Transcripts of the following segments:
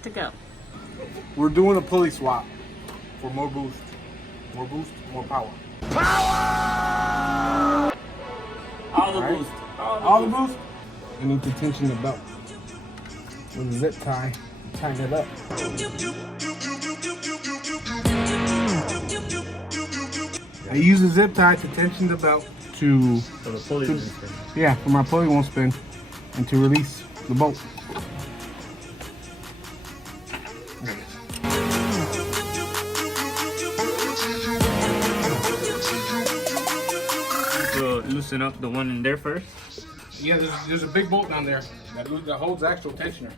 got to go. We're doing a pulley swap for more boost. More boost, more power. Power! All the Right. boost. All the boost? You need to tension the belt with a zip tie. Tighten it up. I use a zip tie to tension the belt to... So the pulley doesn't spin. Yeah, for my pulley won't spin. And to release the bolt. So loosen up the one in there first. Yeah, there's a big bolt down there that holds the actual tensioner.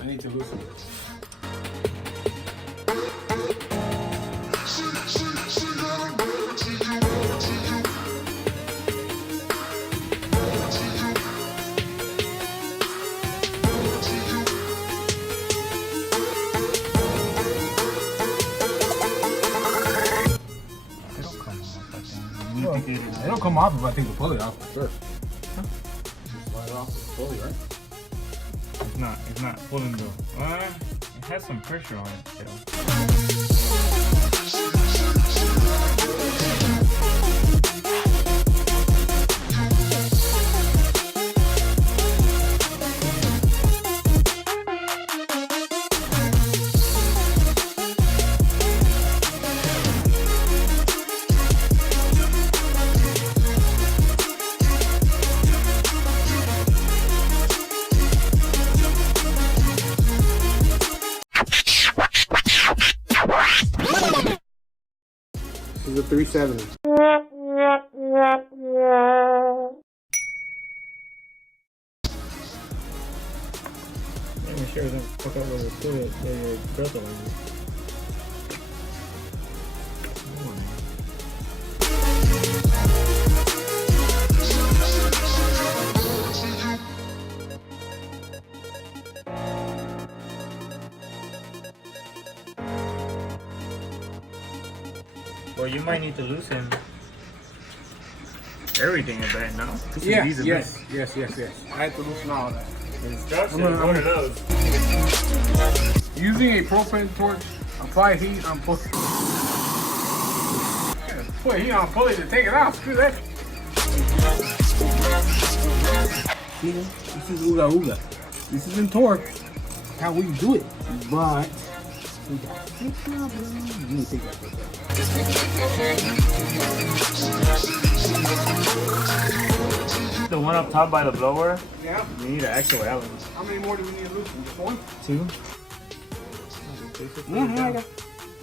I need to loosen it. It'll come off if I take the pulley off for sure. Huh? Just slide it off with the pulley, right? It's not pulling though. It has some pressure on it still. This is a 370. Make sure it doesn't fuck up with the fluid or your breathalyzer. Well, you might need to loosen everything a bit, no? Yeah, yes. I had to loosen all of that. Instructions, one of those. Using a propane torch, apply heat on pulley. Put heat on pulley to take it out. Screw that. See, this is ooga ooga. This isn't torque. How we do it, but we got big problems. You need to take that. The one up top by the blower, Yeah. you need an actual Allen. How many more do we need to loosen? Just one? 2.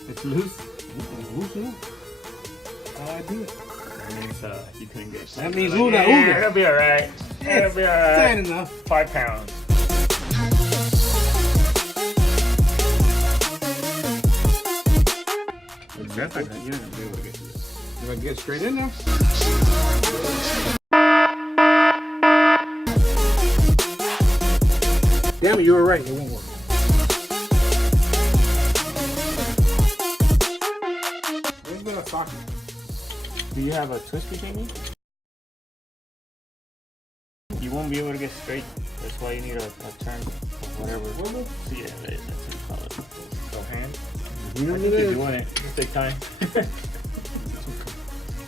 It's loose. Loosen. How I do it? That means you couldn't get it. That means Like, ooga yeah, ooga. it'll be alright. It'll be alright. Sad enough. 5 pounds. That's like you're not gonna be able to get to this. If I get straight in there. Damn it, you were right. It won't work. Where's the socket? Do you have a twist between you? You won't be able to get straight. That's why you need a turn or whatever. So yeah, that's what you call it. So hand. I think you're doing it. It'll take time.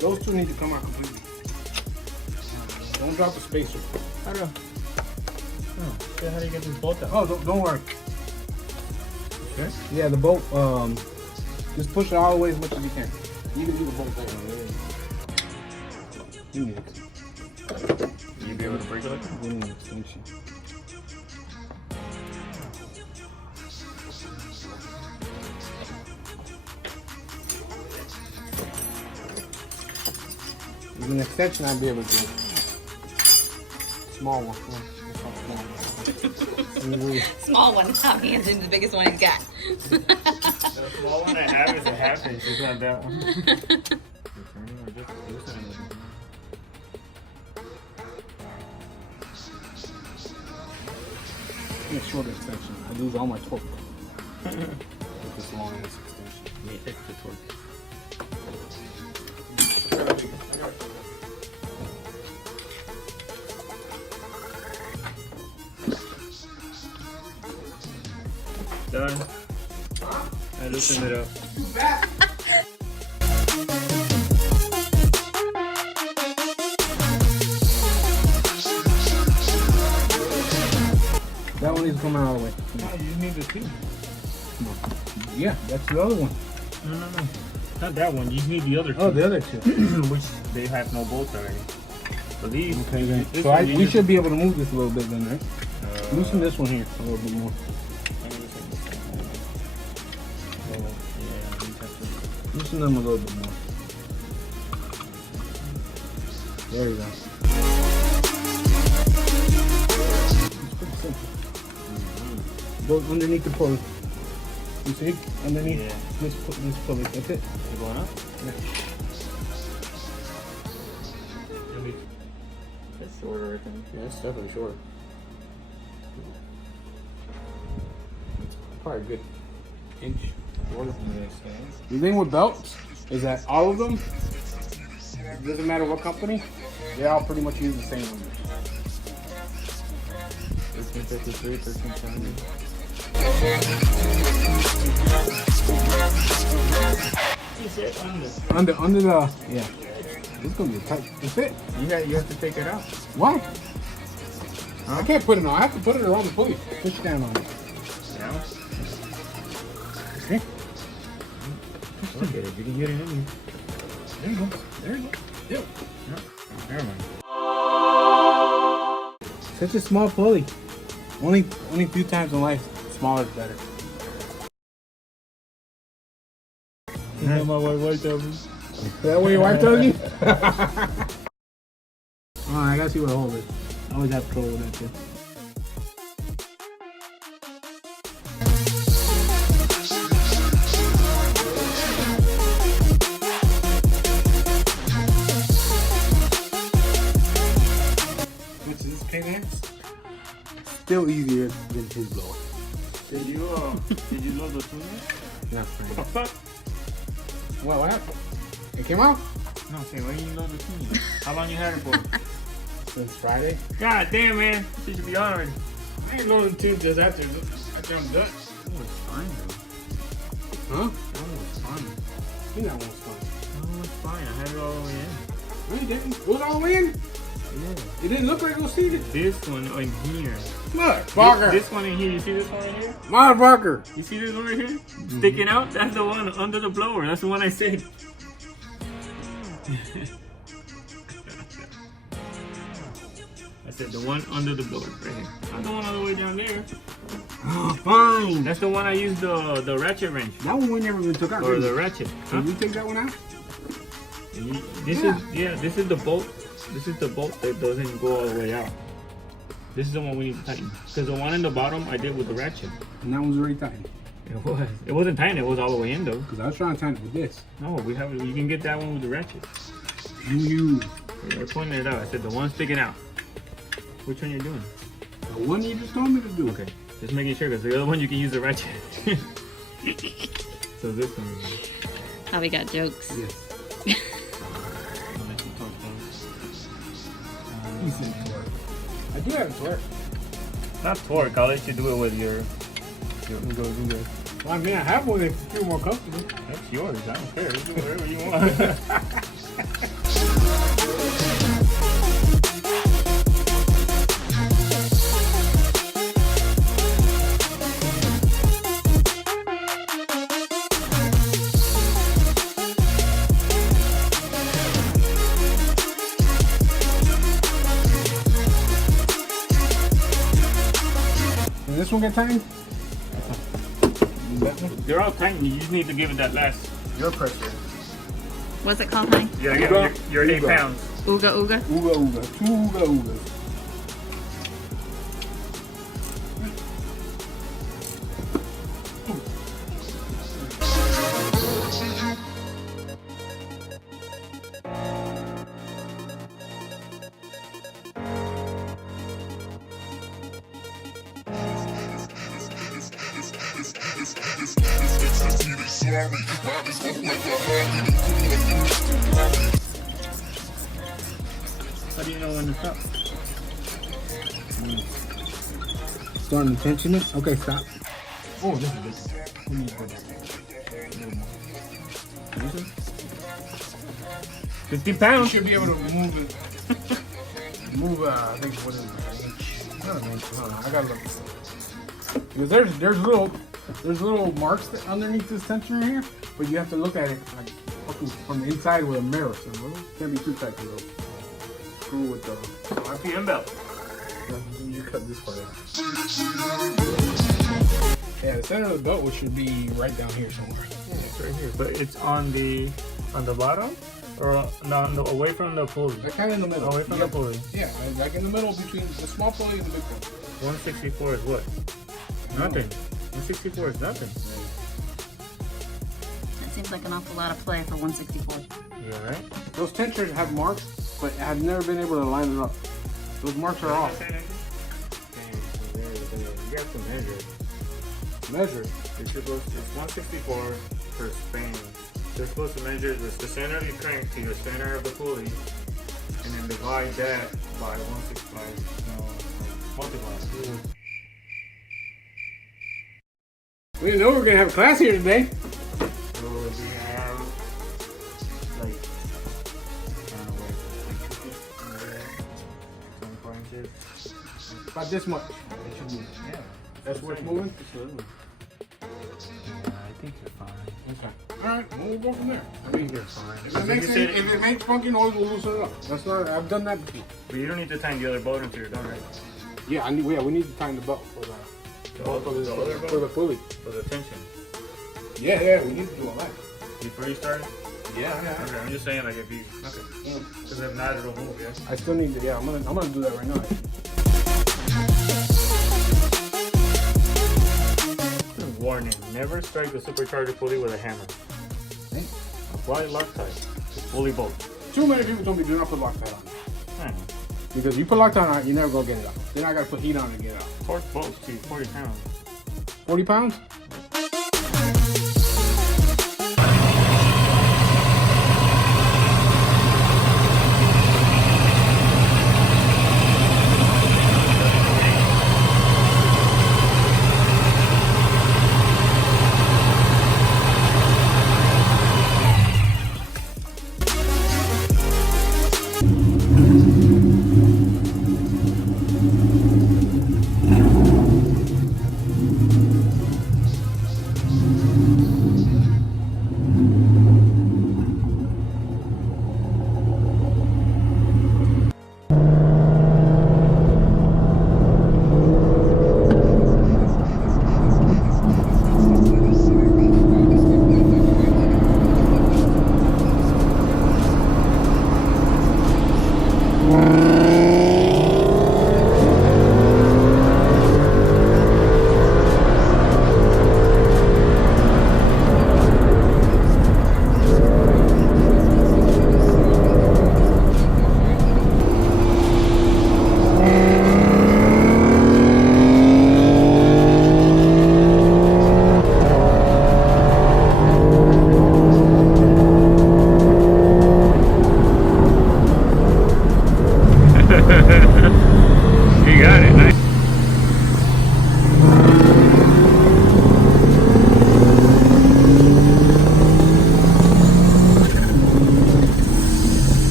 Those two need to come out completely. Don't drop the spacer. How do? Oh, so how do you get this bolt out? Oh, don't worry. Okay. Yeah, the bolt. Just push it all the way as much as you can. You can do the bolt there. You need it. You be able to break it like that? You need an extension. With an extension, I'd be able to do it. Small one. Small one. How hands in the biggest one he's got. The small one I have is a half inch. It's not that one. A shorter extension. I lose all my torque. With this long ass extension. Yeah, extra torque. loosen it up. That one needs to come out all the way. No, you need the two. Yeah, that's the other one. No. Not that one. You need the other two. Oh, the other two. Which they have no bolts already. So these. Okay, then. This So one we should be able to move this a little bit then, right? Loosen this one here a little bit more. Loosen them a little bit more. There you go. It's pretty simple. Go underneath the pulley. You see? Underneath this pulley. That's it. You going up? Yeah. That's shorter, I think. Yeah, it's definitely shorter. Probably a good inch shorter. The thing with belts is that all of them, it doesn't matter what company, they all pretty much use the same one. 1353, 1370. Under the, yeah. It's gonna be tight. It's it. You have to take it out. Why? Huh? I can't put it on. I have to put it around the pulley. Push down on it. Yeah. See? Look at it. You can get it in here. There you go. There you go. Yep. No, never mind. Such a small pulley. Only a few times in life, smaller is better. You know my wife tells me. Is that what your wife tells you? Oh, I gotta see what I hold it. I always have trouble with that too. Which is this K-Lance? Still easier than his blower. Did you load the tune yet? Not What the frank. fuck? What happened? It came out? No, say when you load the tune? How long you had it for? Since Friday. God damn, man. You should be on already. I ain't loading tube just after I'm done. That was fine, though. Huh? That was fine. You know what's fun. That was fine. I had it all the way in. No, you didn't. It was all the way in. Yeah. It didn't look like it was seated. This one in here. Motherfucker. This one in here. You see this one right here? Motherfucker. You see this one right here? Sticking out? That's the one under the blower. That's the one I said. I said the one under the blower right here. Not the one all the way down there. Fine. That's the one I used the ratchet wrench. That one we never even took out. Or did the we? ratchet. Huh? Did we take that one out? This is the bolt. This is the bolt that doesn't go all the way out. This is the one we need to tighten. Because the one in the bottom I did with the ratchet. And that one's already tightened. It was. It wasn't tightened. It was all the way in though. Because I was trying to tighten it with this. No, we have. You can get that one with the ratchet. You. I pointed it out. I said the one sticking out. Which one you're doing? The one you just told me to do. Okay. Just making sure because the other one you can use the ratchet. So this one. Oh, we got jokes. Yes. I'll let you talk first. He said torque. I do have torque. Not torque. I'll let you do it with your. Go. Well, I mean, I have one if you feel more comfortable. That's yours. I don't care. You do whatever you want. Did this one get tightened? They're all tightened. You just need to give it that last. Your pressure. What's it called, honey? Yeah, Ooga. you're 8 Ooga. pounds. Ooga ooga. Ooga ooga. 2 ooga oogas. How do you know when to stop? Starting to tension it. Okay, stop. Oh, this is good. 50 You pounds. should be able to move it. Move, I think, what is it? An inch. Not an inch. I don't know. I gotta look this up. Because there's little marks that underneath this tension right here, but you have to look at it like fucking from the inside with a mirror. So it can't be too tight to go. Screw with the RPM belt. You cut this part out. Yeah, the center of the belt should be right down here somewhere. Yeah, it's right here. But it's on the bottom? Or no, away from the pulley? They're kind of in the middle. Away from the pulley. Yeah, like in the middle between the small pulley and the big pulley. 164 is what? Nothing. 164 is nothing. That seems like an awful lot of play for 164. Yeah, right? Those tensioners have marks, but I've never been able to line it up. Those marks are off. You got to measure. Measure. It's 164 per span. They're supposed to measure the center of your crank to the center of the pulley, and then divide that by 165. Multiply. We didn't know we were gonna have a class here today. So we have like, I don't know, 24 inches. About this much. Yeah. That's what's moving? I think you're fine. Okay. Alright, well, we'll go from there. I think you're fine. If it makes funky noise, we'll loosen it up. That's not, I've done that before. But you don't need to tighten the other bolt until you're done, right? Yeah, we need to tighten the belt for the other for bolt? the pulley. For the tension. Yeah, we need to do all that. Before you start? Yeah. Okay, I'm just saying, like, if you, okay. Because if not, it'll move, yeah? I still need to, yeah, I'm gonna do that right now. Warning, never strike the supercharger pulley with a hammer. Apply Loctite to pulley bolt. Too many people told me do not put Loctite on. I know. Because you put Loctite on it, you're never gonna get it out. Then I gotta put heat on it to get it out. Torque bolts, 40 pounds. 40 pounds?